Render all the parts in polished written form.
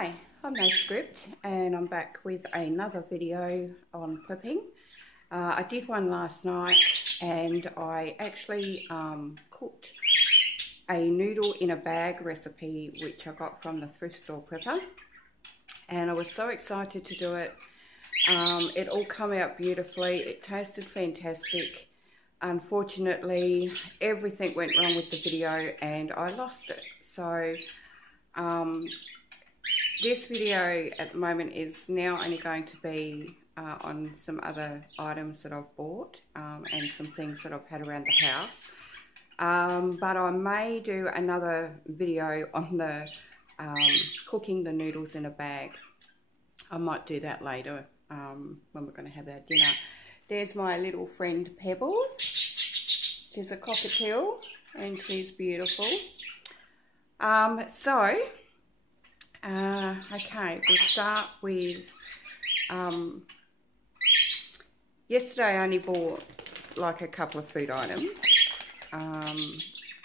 Hi, I'm No Script and I'm back with another video on prepping. I did one last night and I actually cooked a noodle in a bag recipe which I got from the thrift store prepper, and I was so excited to do it. It all came out beautifully. It tasted fantastic. Unfortunately, everything went wrong with the video and I lost it. So this video at the moment is now only going to be on some other items that I've bought and some things that I've had around the house. But I may do another video on the cooking the noodles in a bag. I might do that later when we're going to have our dinner. There's my little friend Pebbles. She's a cockatiel and she's beautiful. Okay, we'll start with, yesterday I only bought like a couple of food items.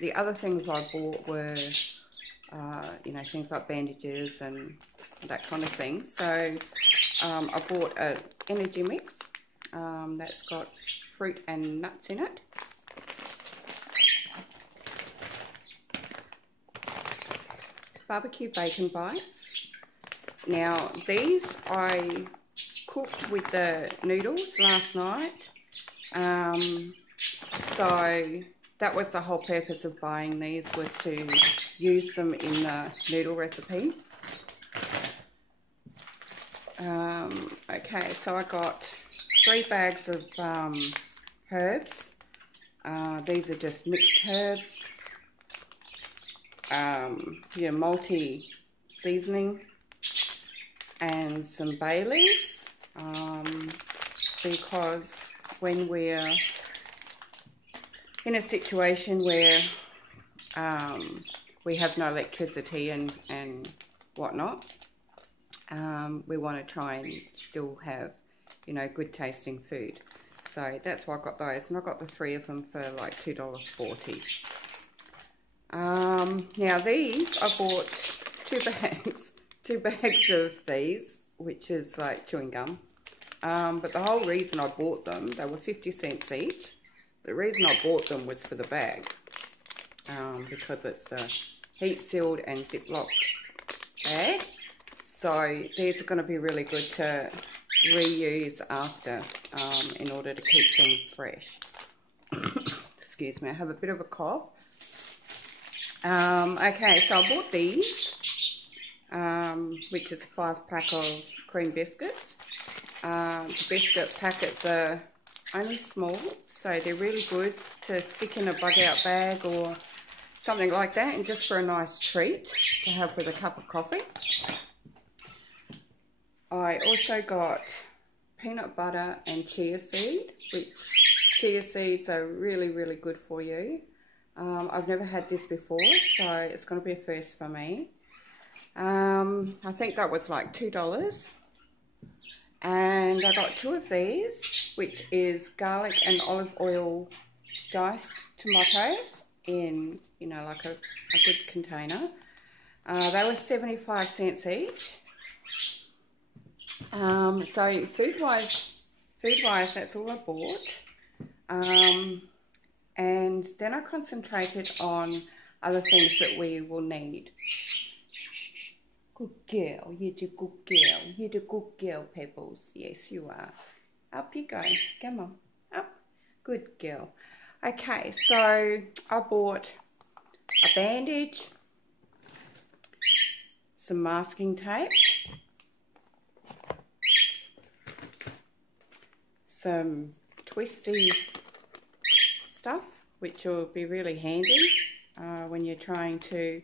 The other things I bought were, you know, things like bandages and that kind of thing. So I bought an energy mix that's got fruit and nuts in it. Barbecue bacon bites. Now these I cooked with the noodles last night, so that was the whole purpose of buying these, was to use them in the noodle recipe. Okay, so I got 3 bags of herbs. These are just mixed herbs. Yeah, multi-seasoning and some bay leaves, because when we're in a situation where we have no electricity and whatnot, we want to try and still have, you know, good tasting food. So that's why I got those, and I got the 3 of them for like $2.40. Now these, I bought 2 bags of these, which is like chewing gum. But the whole reason I bought them, they were 50 cents each. The reason I bought them was for the bag, because it's the heat sealed and Ziploc bag. So these are going to be really good to reuse after, in order to keep things fresh. Excuse me, I have a bit of a cough. Okay, so I bought these, which is a 5-pack of cream biscuits. The biscuit packets are only small, so they're really good to stick in a bug-out bag or something like that, and just for a nice treat to have with a cup of coffee. I also got peanut butter and chia seed, which chia seeds are really, really good for you. I've never had this before, so it's going to be a first for me. I think that was like $2. And I got 2 of these, which is garlic and olive oil diced tomatoes in, you know, like a good container. They were 75 cents each. So food-wise, that's all I bought. And then I concentrated on other things that we will need. Good girl, you're a good girl. You're a good girl, Pebbles. Yes, you are. Up you go. Come on, up. Good girl. Okay, so I bought a bandage, some masking tape, some twisty stuff, which will be really handy when you're trying to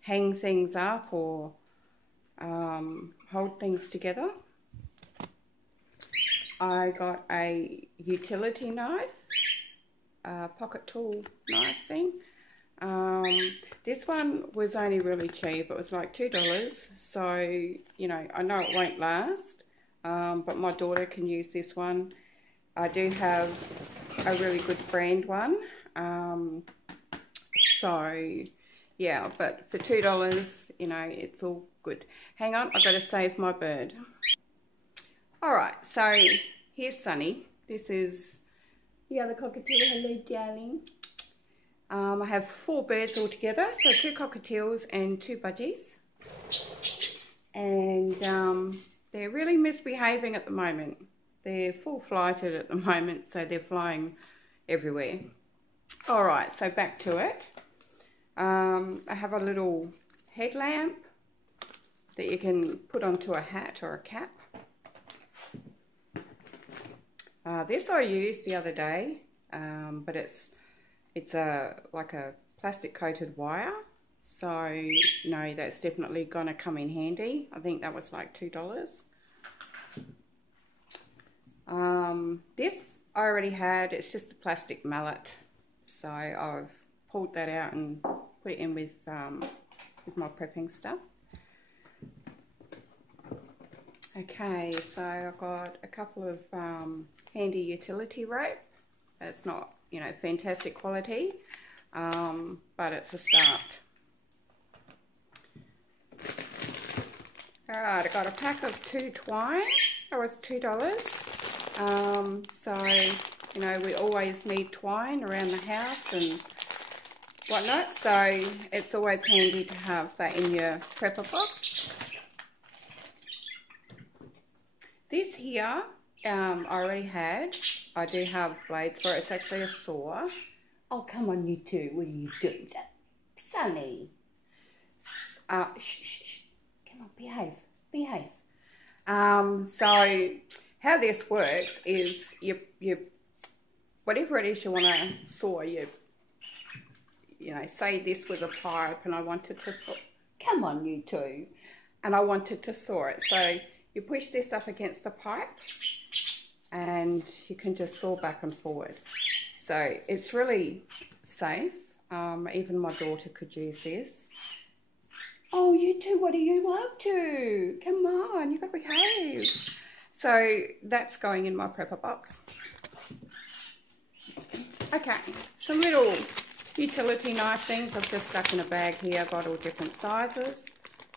hang things up or hold things together. I got a utility knife, pocket tool knife thing. This one was only really cheap. It was like $2, so you know, I know it won't last, but my daughter can use this one. I do have a really good brand one, so yeah, but for $2, you know, it's all good good. Hang on, I've got to save my bird. Alright, so here's Sunny. This is the other cockatiel. Hello, darling. I have 4 birds altogether, so 2 cockatiels and 2 budgies. And they're really misbehaving at the moment. They're full flighted at the moment, so they're flying everywhere. Alright, so back to it. I have a little headlamp that you can put onto a hat or a cap. This I used the other day, but it's like a plastic coated wire, so you know that's definitely gonna come in handy. I think that was like $2. This I already had. It's just a plastic mallet, so I've pulled that out and put it in with my prepping stuff. Okay, so I've got a couple of handy utility rope. It's not, you know, fantastic quality, but it's a start. Alright, I got a pack of 2 twine. That was $2. So, you know, we always need twine around the house and whatnot, so it's always handy to have that in your prepper box. This here, I already had. I do have blades for it. It's actually a saw. Oh, come on, you two. What are you doing? Sunny. Shh, shh, shh. Come on, behave. Behave. So how this works is you whatever it is you want to saw, you know, say this was a pipe and I wanted to saw. Come on, you two. And I wanted to saw it. So you push this up against the pipe and you can just saw back and forward. So it's really safe. Even my daughter could use this. Oh, you two, what are you up to? Come on, you've got to behave. So that's going in my prepper box. Okay, some little utility knife things I've just stuck in a bag here. I've got all different sizes.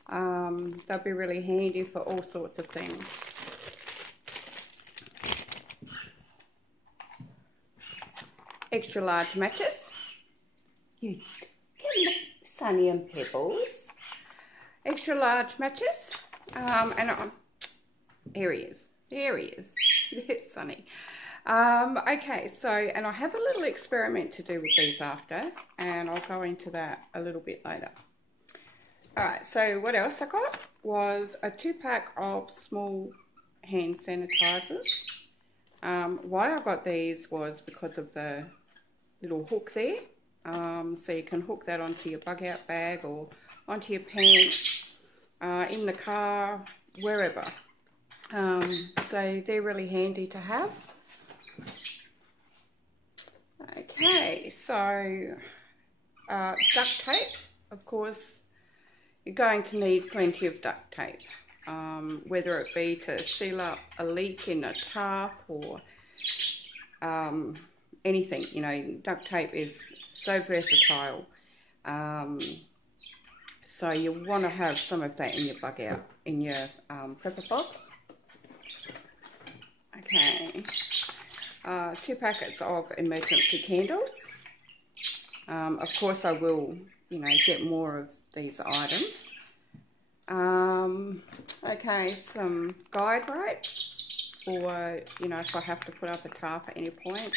They'll be really handy for all sorts of things. Extra large matches. You come on, Sunny and Pebbles. Extra large matches. And here he is. There he is. There's Sunny. Okay, so, and I have a little experiment to do with these after, and I'll go into that a little bit later. Alright, so what else I got was a 2-pack of small hand sanitizers. Why I got these was because of the little hook there. So you can hook that onto your bug out bag or onto your pants, in the car, wherever. So they're really handy to have. Okay, so duct tape, of course. You're going to need plenty of duct tape, whether it be to seal up a leak in a tarp or anything. You know, duct tape is so versatile. So you want to have some of that in your bug out, in your prepper box. Okay, 2 packets of emergency candles. Of course I will, you know, get more of these items. Okay, some guide ropes for, you know, if I have to put up a tarp at any point.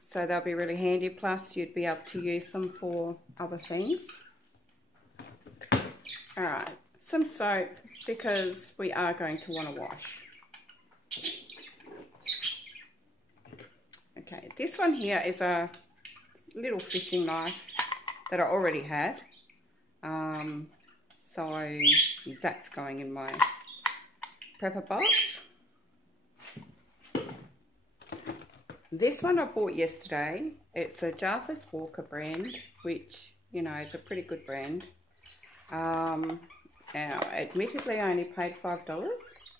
So they'll be really handy, plus you'd be able to use them for other things. Alright, some soap, because we are going to want to wash. Okay, this one here is a little fishing knife that I already had. So that's going in my prepper box. This one I bought yesterday. It's a Jarvis Walker brand, which, you know, is a pretty good brand. Now, admittedly, I only paid $5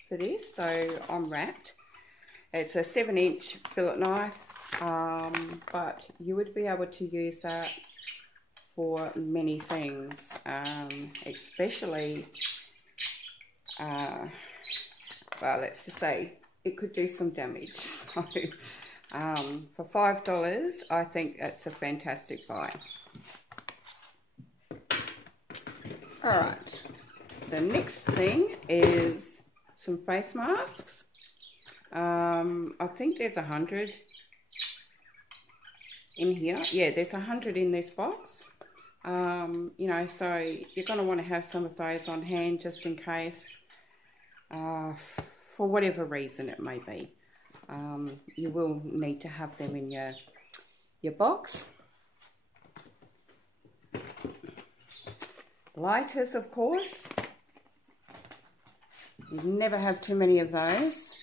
for this, so I'm wrapped. It's a 7-inch fillet knife, but you would be able to use that for many things, especially, well, let's just say it could do some damage. So, for $5, I think that's a fantastic buy. Alright, the next thing is some face masks. I think there's 100 in here. Yeah, there's 100 in this box. You know, so you're going to want to have some of those on hand just in case, for whatever reason it may be. You will need to have them in your box. Lighters, of course. You never have too many of those.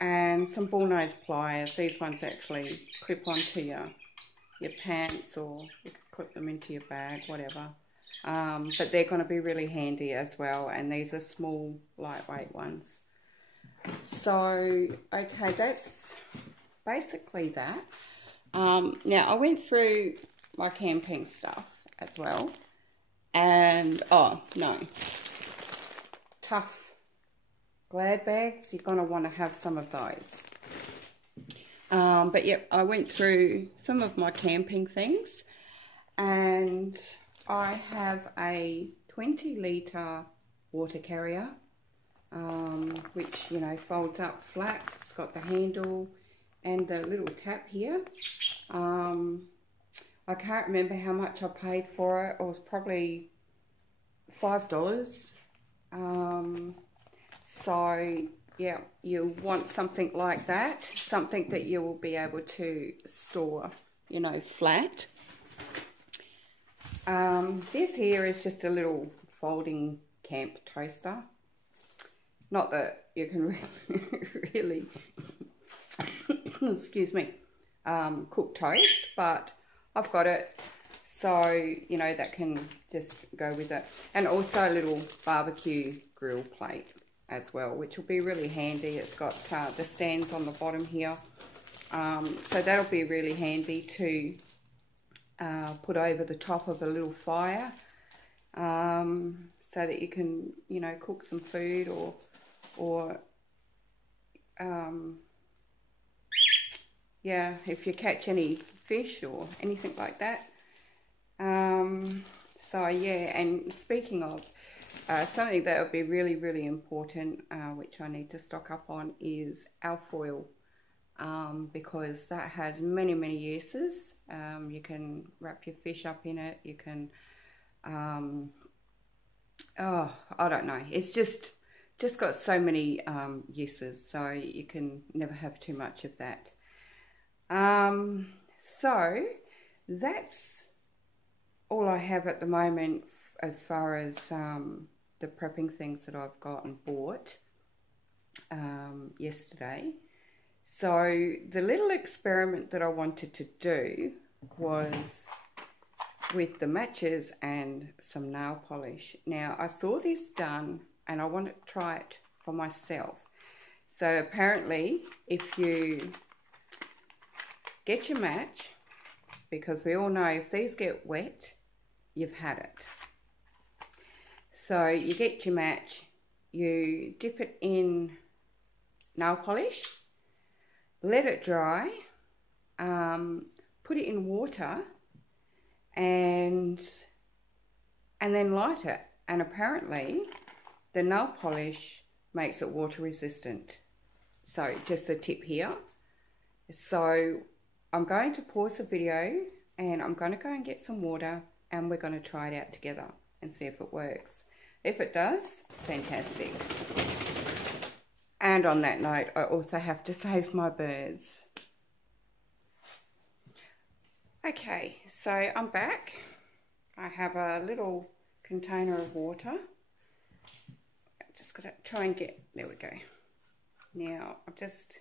And some bullnose pliers. These ones actually clip onto your pants, or you can clip them into your bag, whatever. But they're going to be really handy as well. And these are small, lightweight ones. So, okay, that's basically that. Now, I went through my camping stuff as well. And, oh, no. Tough Glad bags, you're going to want to have some of those. But yep, I went through some of my camping things, and I have a 20-litre water carrier, which, you know, folds up flat. It's got the handle and the little tap here. I can't remember how much I paid for it. It was probably $5. So, yeah, you want something like that, something that you will be able to store, you know, flat. This here is just a little folding camp toaster. Not that you can really, excuse me, cook toast, but I've got it, so, you know, that can just go with it. And also a little barbecue grill plate as well, which will be really handy. It's got the stands on the bottom here, so that'll be really handy to put over the top of a little fire, so that you can, you know, cook some food, or yeah, if you catch any fish or anything like that. So yeah, and speaking of, something that would be really, really important, which I need to stock up on, is alfoil, because that has many, many uses. You can wrap your fish up in it. You can, oh, I don't know. It's just got so many uses, so you can never have too much of that. So that's all I have at the moment as far as the prepping things that I've got and bought yesterday. So the little experiment that I wanted to do was with the matches and some nail polish. Now, I saw this done and I want to try it for myself. So apparently, if you get your match, because we all know if these get wet, you've had it. So you get your match, you dip it in nail polish, let it dry, put it in water, and then light it. And apparently the nail polish makes it water resistant. So just a tip here. So I'm going to pause the video and I'm going to go and get some water, and we're going to try it out together and see if it works. If it does, fantastic. And on that note, I also have to save my birds. Okay, so I'm back. I have a little container of water. Just got to try and get, there we go. Now, I'm just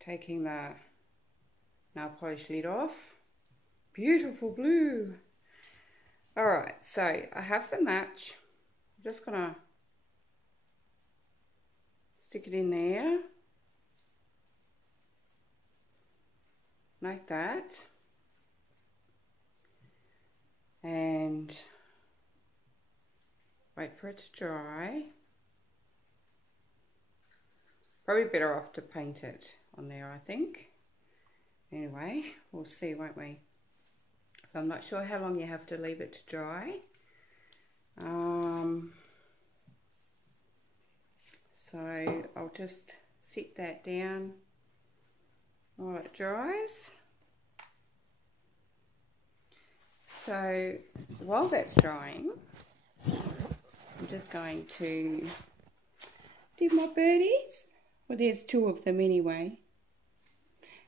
taking the nail polish lid off. Beautiful blue. Alright, so I have the match. I'm just going to stick it in there. Like that. and wait for it to dry. Probably better off to paint it on there, I think. Anyway, we'll see, won't we? So I'm not sure how long you have to leave it to dry. So I'll just sit that down while it dries. So while that's drying, I'm just going to do my birdies. Well, there's 2 of them anyway.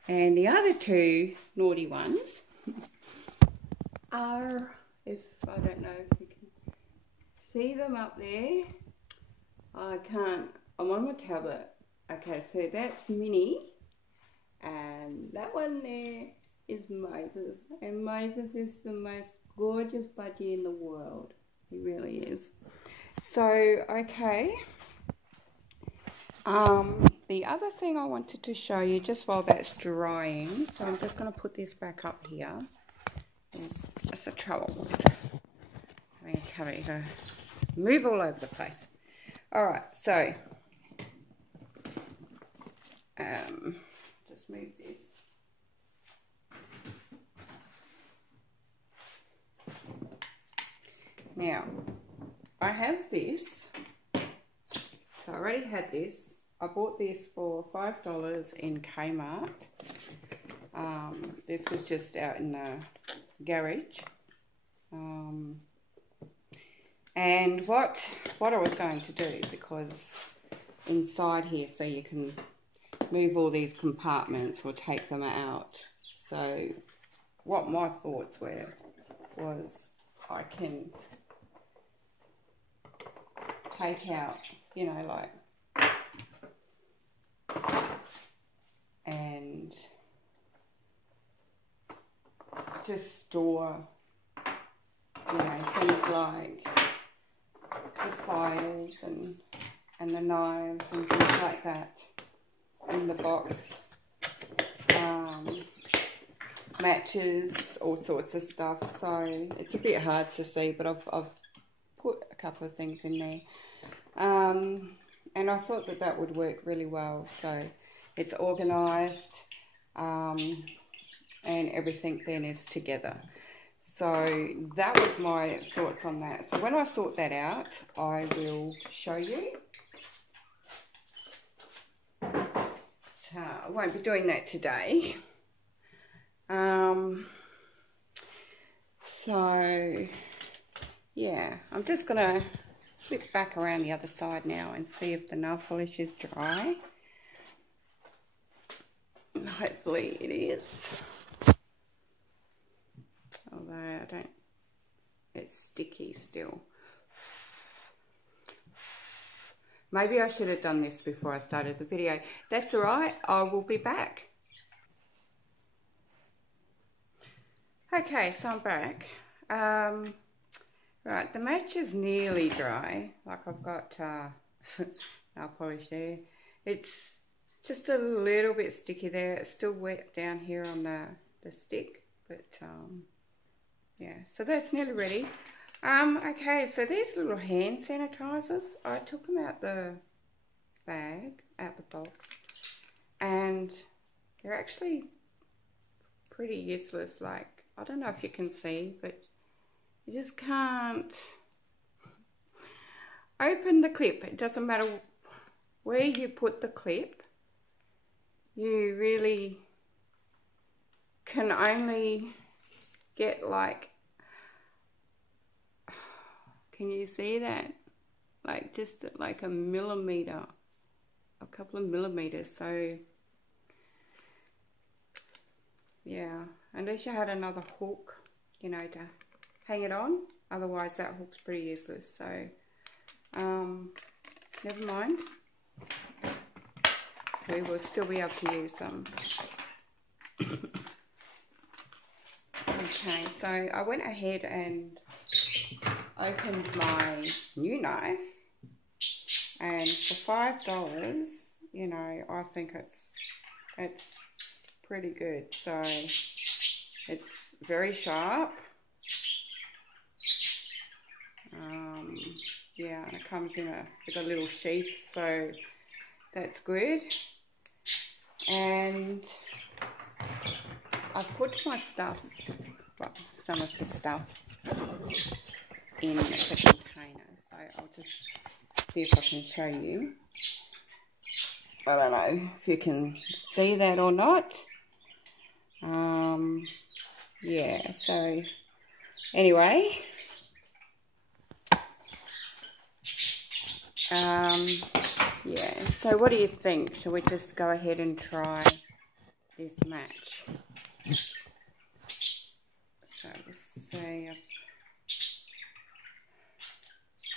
And the other 2 naughty ones are, if I don't know if you can see them up there. I can't, I'm on my tablet. Okay, so that's Minnie. And that one there is Moses. And Moses is the most gorgeous budgie in the world. He really is. So, okay. The other thing I wanted to show you just while that's drying, so I'm just going to put this back up here. That's the trouble with having a tablet. You gotta move all over the place. Alright, so just move this. Now, I have this. So I already had this. I bought this for $5 in Kmart. This was just out in the garage. And what I was going to do, because inside here, so you can move all these compartments or take them out. So what my thoughts were was I can take out, you know, like, and just store, you know, things like the files and the knives and things like that in the box. Matches, all sorts of stuff. So it's a bit hard to see, but I've put a couple of things in there. And I thought that would work really well. So it's organised, and everything then is together. So that was my thoughts on that. So when I sort that out, I will show you. So I won't be doing that today. So yeah, I'm just going to flip back around the other side now and see if the nail polish is dry. Hopefully it is. Although I don't, it's sticky still. Maybe I should have done this before I started the video. That's alright, I will be back. Okay, so I'm back. Right, the match is nearly dry. Like I've got nail polish there. It's just a little bit sticky there. It's still wet down here on the stick, but yeah, so that's nearly ready. Okay, so these little hand sanitizers, I took them out the bag, out the box, and they're actually pretty useless. Like, I don't know if you can see, but you just can't open the clip. It doesn't matter where you put the clip, you really can only get like, can you see that? Like just like a millimeter, a couple of millimeters. So yeah, unless you had another hook, you know, to hang it on. Otherwise that hook's pretty useless. So never mind. We will still be able to use them. Okay, so I went ahead and opened my new knife, and for $5, you know, I think it's pretty good. So it's very sharp, Yeah, and it comes in with a little sheath, so that's good. And I've put my stuff, well, some of the stuff in the container, so I'll just see if I can show you. I don't know if you can see that or not. Yeah, so anyway, yeah, so what do you think? Shall we just go ahead and try this match? So let's see.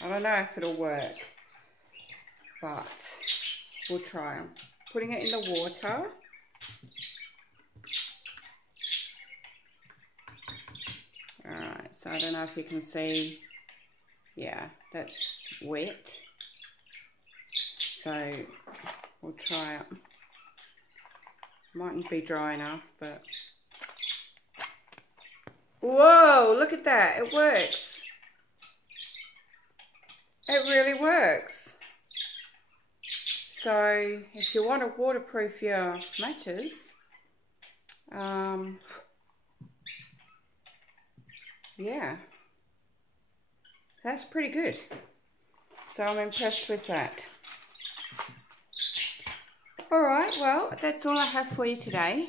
I don't know if it'll work, but we'll try. I'm putting it in the water. Alright, so I don't know if you can see. Yeah, that's wet. So we'll try it. Mightn't be dry enough, but... Whoa, look at that. It works. It really works. So if you want to waterproof your matches, yeah, that's pretty good. So I'm impressed with that. Alright, well, that's all I have for you today.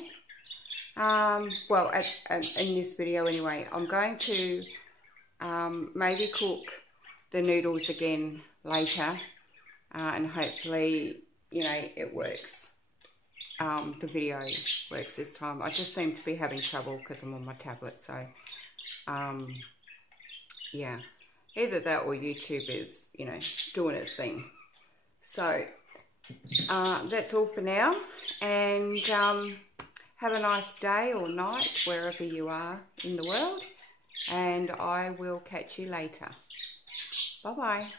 Well, in this video anyway. I'm going to maybe cook the noodles again later, and hopefully, you know, it works. The video works this time. I just seem to be having trouble because I'm on my tablet, so yeah, either that or YouTube is, you know, doing its thing. So that's all for now, and have a nice day or night wherever you are in the world, and I will catch you later. Bye bye.